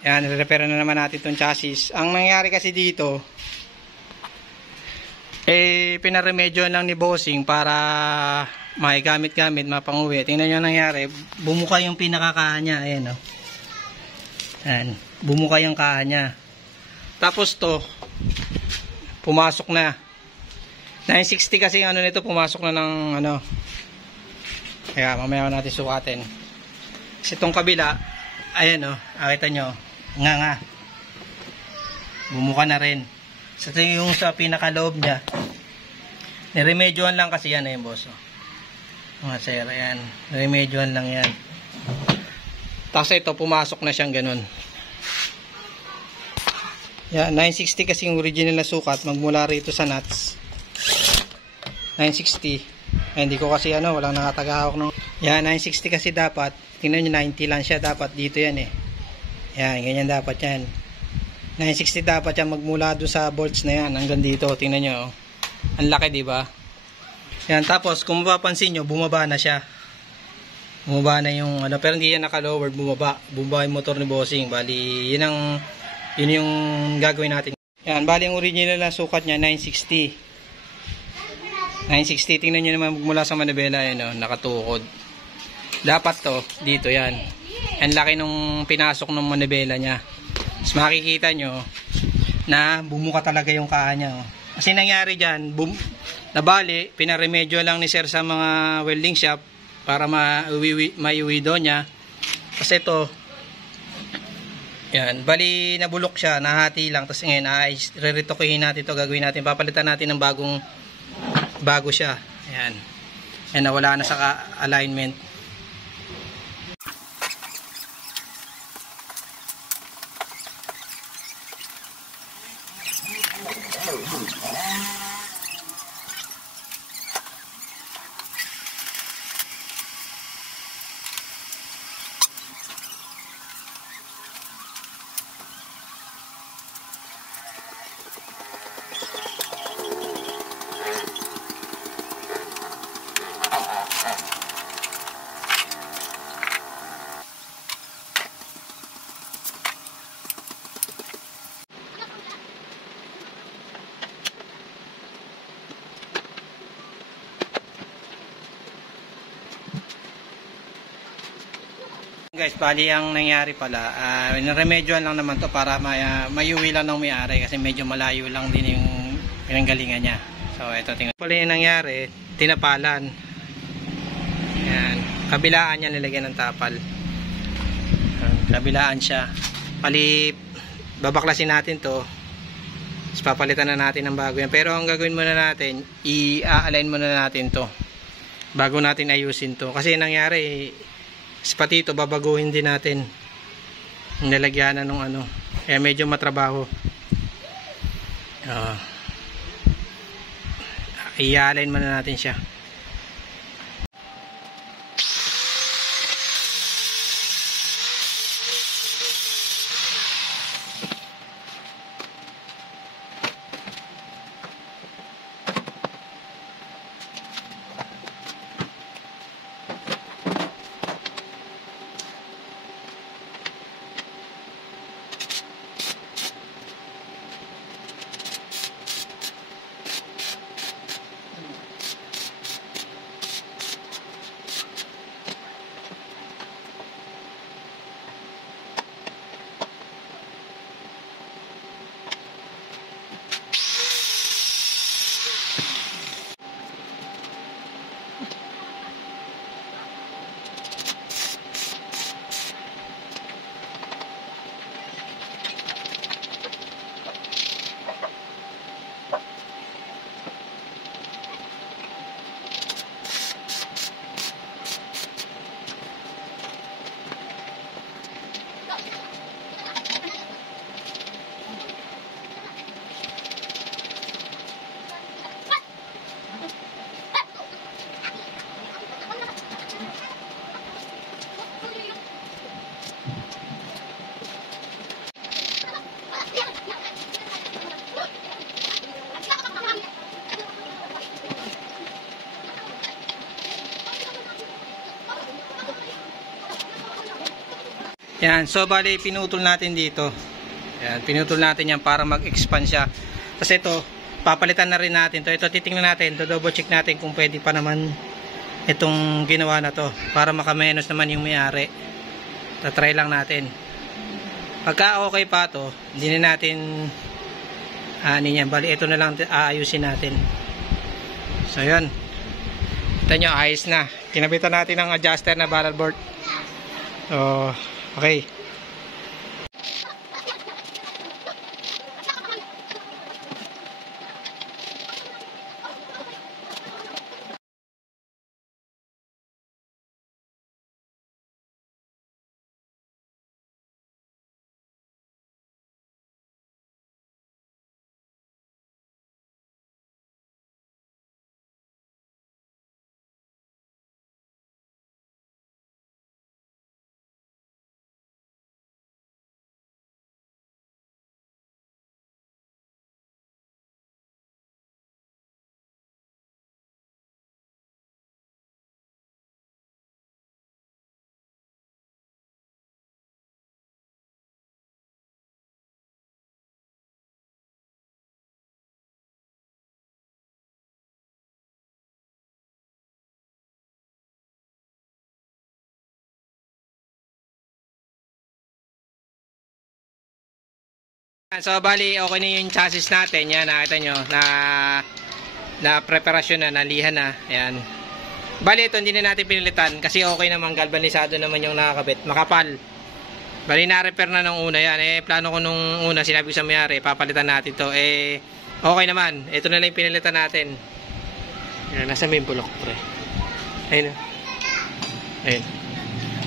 Yan, re-repair na naman natin itong chassis. Ang nangyari kasi dito, pinaremedyo lang ni Bossing para may gamit-gamit, mapanguwi. Tingnan nyo ang nangyari, bumuka yung pinakakaha niya. Ayan, o. Ayan, bumuka yung kaha niya. Tapos to, pumasok na. 960 kasi ano nito, pumasok na ng ano. Kaya mamaya natin sukatin. Kasi itong kabila, ayan, o, nakita nyo, nga. Bumuka na rin. So, ito yung sa pinakaloob niya. Niremedyohan lang kasi yan, boss. Mga sir, ayan. Niremedyohan lang yan. Tapos ito, pumasok na siyang ganun. Yan, 960 kasi yung original na sukat. Magmula rito sa nuts. 960. Ay, hindi ko kasi walang nakatagahawak ng... Yan, 960 kasi dapat. Tingnan nyo, 90 lang siya. Dapat dito yan eh. Yan, ganyan dapat yan. 960 dapat yan magmula doon sa bolts na yan hanggang dito. Tingnan nyo. Ang laki, di ba? Yan, tapos kung mapapansin nyo, bumaba na siya. Bumaba na yung pero hindi yan naka-lowered, bumaba. Bumaba yung motor ni Bossing. Bali, yun yung gagawin natin. Yan, bali yung original na sukat niya 960. 960, tingnan nyo naman mula sa manibela, nakatukod. Dapat to, dito yan. Ang laki nung pinasok ng manibela niya. Mas makikita nyo na bumuka talaga yung kaha niya. Kasi nangyari dyan, nabali, pinaremedyo lang ni sir sa mga welding shop para maiuwi doon niya. Kasi ito, yan, bali nabulok siya, nahati lang. Tapos ngayon, re-retokuhin natin ito, gagawin natin, papalitan natin ng bago siya. Ayan. Ayan, nawala na sa alignment. Guys, bali ang nangyari pala, remedyoan lang naman to para mayuwi lang ng may-ari kasi medyo malayo lang din yung pinanggalingan niya. So ito, tingnan pala yung nangyari, tinapalan. Yan, kabilaan niya nilagyan ng tapal. Kabilaan siya. Bali, babaklasin natin to. Tapos papalitan na natin ng bago yan. Pero ang gagawin muna natin, i-align muna natin to bago natin ayusin to. Kasi nangyari, pati ito babaguhin din natin, nilagyanan ng kaya medyo matrabaho. I-align muna natin siya. Yan, so bali pinutol natin dito. Yan, pinutol natin yan para mag-expand siya. Kasi ito, papalitan na rin natin to. Ito titingnan natin, to double check natin kung pwede pa naman itong ginawa na to para makamenos naman yung may-ari. Tatry lang natin. Pagka okay pa to, hindi na natin yan. Bali ito na lang aayusin natin. So yun. Ito nyo, ayos na. Kinabitan natin ng adjuster na barrel board. So, okay. So bali okay na yung chassis natin. Yan, nakita nyo na preparasyon na, nalihan na. Yan. Bali ito hindi na natin pinilitan kasi okay naman, galvanisado naman yung nakakabit, makapal. Bali na-repair na nung una yan. Plano ko nung una, sinabi ko sa may-ari, papalitan natin to. Okay naman. Ito na lang yung pinilitan natin. Yan, nasa main bulok pre. Ayun. Ayun.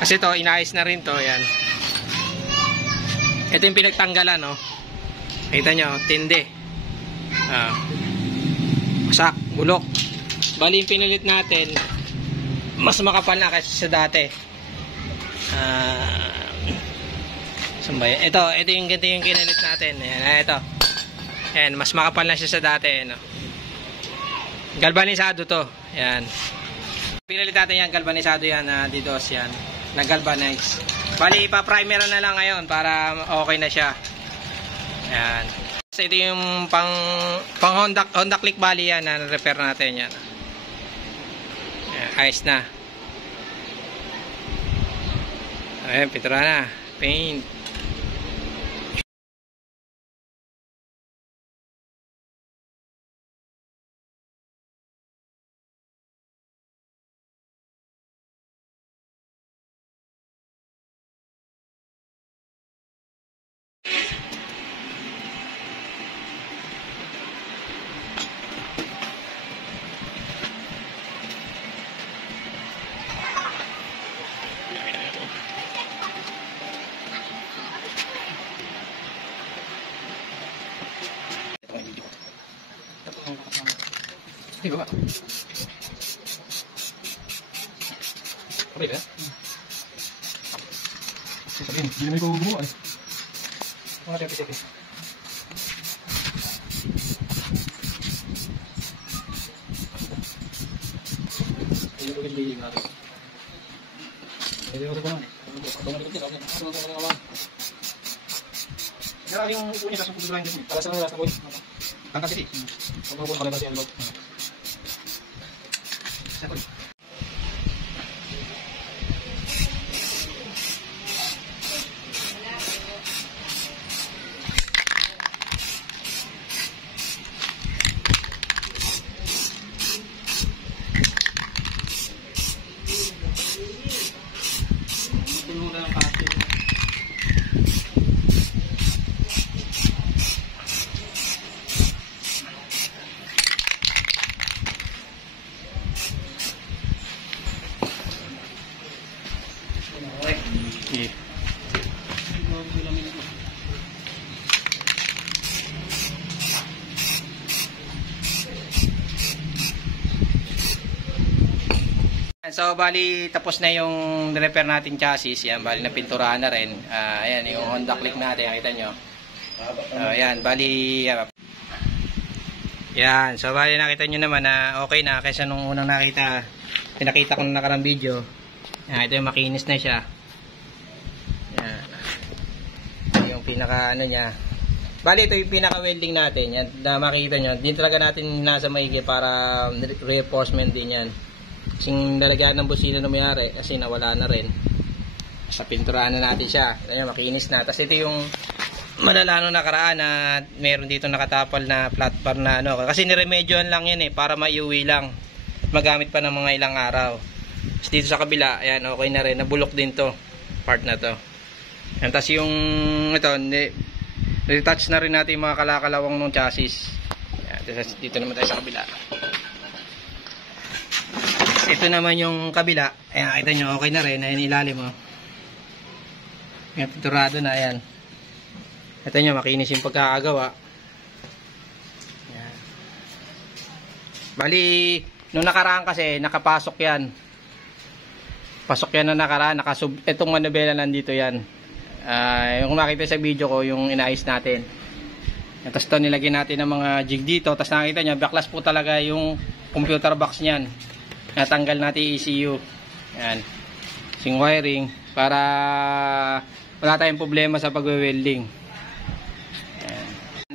Kasi to inayos na rin to, yan. Ito yung pinagtanggalan, no. Kita nyo, tindi. Masak, bulok. Bali yung pinilit natin, mas makapal na kasi sa dati. Ito yung ganito yung kinalit natin. Ayan, ito. Ayan, mas makapal na siya sa dati. No? Galvanisado to. Ayan. Pinilit natin yan, galvanisado yan. Didos yan. Nag-galvanize. Bali, ipa-primer na lang ngayon para okay na siya. Ayan. So, ito yung pang Honda Click bali yan na repair natin yan. Ayan, ayos na. Ayan, pintura na. Paint. Di ba? Okay ba? Sabihin, hindi naman ikaw gumawa eh. Mga tepi-tepi. Hindi ko gilbigin natin. Hindi ko rin eh. Kaya yung upo niya sa pagkuduran niya. Para sa mga last na boy. Ang kasi. Pagkukulang ka na siya ang loob. Second. So bali tapos na yung repair natin chassis. Yan, bali na pinturahan na rin. Ayan yung Honda Click natin, nakita nyo. Ayan, bali yan, so bali nakita nyo naman na okay na kaysa nung unang pinakita ko nung nakarang video. Yan, ito yung makinis na siya. Yan. pinaka ano niya. Bali, ito yung pinaka welding natin. Yan, na makikita nyo. Din talaga natin nasa maigi para reinforcement din yan. Kasing lalagyan ng busina na mayari kasi nawala na rin. Sa pinturahan na natin siya. Ayan, makinis na. Tapos ito yung malalano nakaraan na meron dito nakatapal na flat bar na ano. Kasi niremedyoan lang yan para maiuwi lang. Magamit pa ng mga ilang araw. Tapos dito sa kabila, ayan, okay na rin. Nabulok din to. Part na to. Ayan, tapos yung ito, retouch na rin natin yung mga kalakalawang ng chassis. Ayan, dito naman tayo sa kabila. Ito naman yung kabila. Ayan, kita nyo, okay na rin. Ayan, ilalim mo. Ayan, pinturado na. Ayan. Ito nyo, makinis yung pagkakagawa. Ayan. Bali, nung nakaraan kasi, nakapasok yan. Pasok yan na nakaraan. Itong manubela nandito yan. Yung makita sa video ko, yung inaayos natin. Tapos ito, nilagyan natin ng mga jig dito. Tapos nakita nyo, backlash po talaga yung computer box nyan. Natanggal natin ECU. Ayan. Sing wiring. Para wala tayong problema sa pag-welding. Ayan.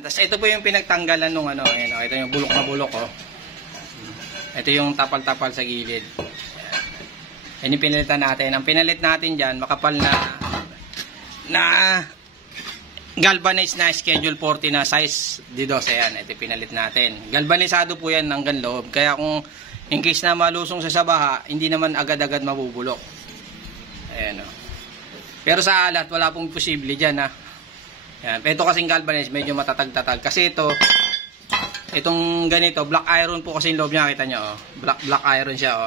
Tapos ito po yung pinagtanggalan nung ano. Ayan, ito yung bulok na bulok. Oh. Ito yung tapal-tapal sa gilid. Ayan yung pinalitan natin. Ang pinalit natin dyan, makapal na galvanized na schedule 40 na size D12. Ayan, ito pinalit natin. Galvanizado po yan hanggang loob. Kaya kung in case na malusong sa sabaha, hindi naman agad-agad mabubulok. Ayan o. Pero sa alat, wala pong posible dyan ha. Ayan. Ito kasing galvanized, medyo matatag-tatag. Kasi itong ganito, black iron po kasi yung loob niya, kita nyo o. Black iron siya o.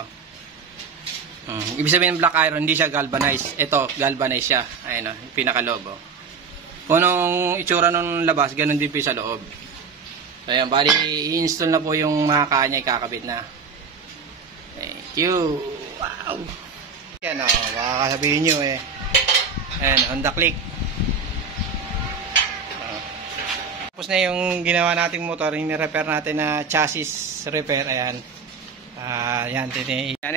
Ibig sabihin ng black iron, hindi siya galvanized. Ito, galvanized siya. Ayan o, pinakaloob o. Kung anong itsura nung labas, ganun din po sa loob. So, ayan, bali, i-install na po yung mga kanya, ikakabit na. Thank you. Wow. Yan o, makakasabihin nyo ayan, Honda Click. Tapos na yung ginawa nating motor, yung ni-repair natin na chassis repair. Ayan. Yan,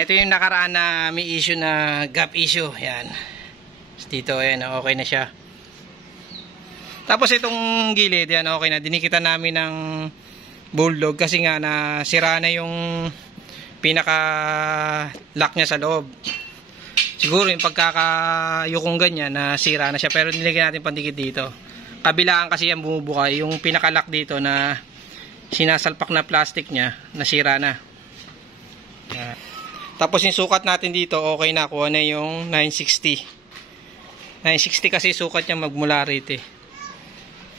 ito yung nakaraan na may issue na gap issue. Ayan. Dito, ayan, okay na siya. Tapos itong gilid, yan, okay na. Dinikitan namin ng bulldog kasi nga nasira na yung pinaka lock niya sa loob. Siguro yung pagkakayukong ganyan nasira na siya, pero nilagyan natin pandikit dito. Kabilaan kasi yan bumubuka, yung pinaka lock dito na sinasalpak na plastic niya nasira na. Tapos yung sukat natin dito okay na, kuha na yung 960 kasi sukat niya magmula rito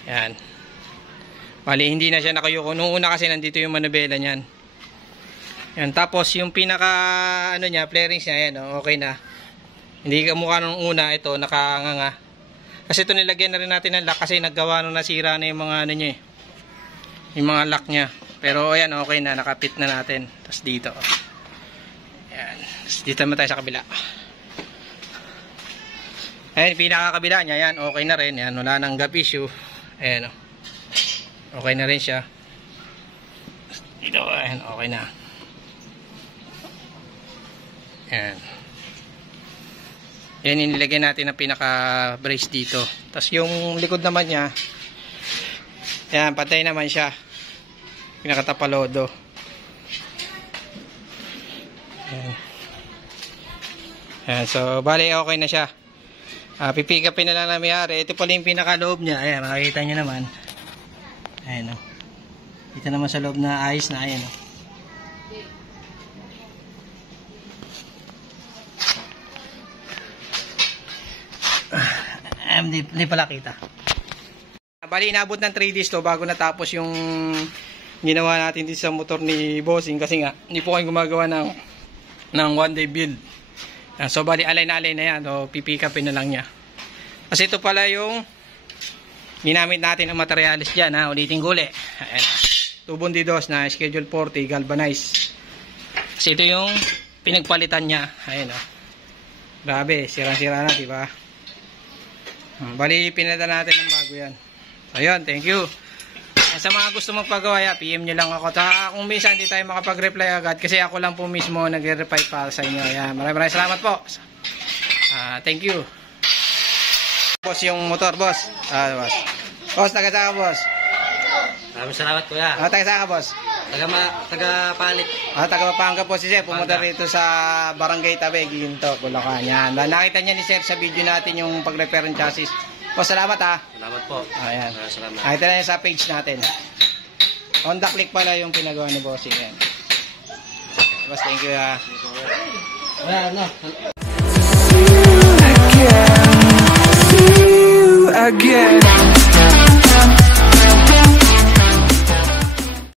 yan. Bali hindi na siya nakayuko. Nung una kasi nandito yung manubela niyan. Yan, tapos yung pinaka ano niya, flarings niya, yan, okay na. Hindi kamukha nung una, ito nakanganga. Kasi ito nilagyan na rin natin ng lock kasi naggawa nung nasira na yung mga ano niya yung mga lock niya. Pero ayan, okay na, nakapit na natin. Tapos dito. Yan. Tapos dito naman tayo sa kabila. Ayan, pinakakabila niya, yan, okay na rin. Yan, wala nang gap issue. Ayan, okay na rin siya. Dito, ayan, okay na. Yan. Yan, inilagay natin ang pinaka brace dito. Tapos yung likod naman niya, yan, pantay naman siya. Pinakatapalodo. Yan. Yan, so bali okay na siya. Pipick upin na lang na may-ari. Ito pala yung pinakaloob niya. Ayan, makikita nyo naman. Ayan o. Dito naman sa loob na ayos na. Ayan o. Hindi pala kita. Bali, inabot ng 3 days to bago natapos yung ginawa natin dito sa motor ni Bossing. Kasi nga, hindi po kayo gumagawa ng one day build. So bali alay na yan, so pipick upin na lang niya. Kasi ito pala yung ginamit natin ang materialis dyan, ha, ulitin ko ulit. Ayan, tubong D2 na schedule 40 galvanized. Kasi ito yung pinagpalitan niya. Ayan, oh. Grabe, sira-sira na, diba? Bali pinalitan natin ng bago yan. Ayun, thank you. Sa mga gusto magpagawa, PM nyo lang ako. Kung minsan hindi tayo makapag-reply agad kasi ako lang po mismo nagre-reply para sa inyo. Ayan, maraming salamat po. Thank you. Boss yung motor, boss. Boss. Boss, taga saan ka, boss? Maraming salamat, kuya. Taga saan ka, boss? Taga-palit. Taga Pampanga po si Sir. Pumunta rito sa Barangay Tabe, Ginto, Bulacan. Yan. Nakita niya ni Sir sa video natin yung pag-repair ng chassis. Boss, salamat ha. Salamat po. Ayan. Salamat. Nakita na yan sa page natin. Honda Click pala yung pinagawa ni Bossing. Yan. Boss, thank you ha. Wala, ano? Again.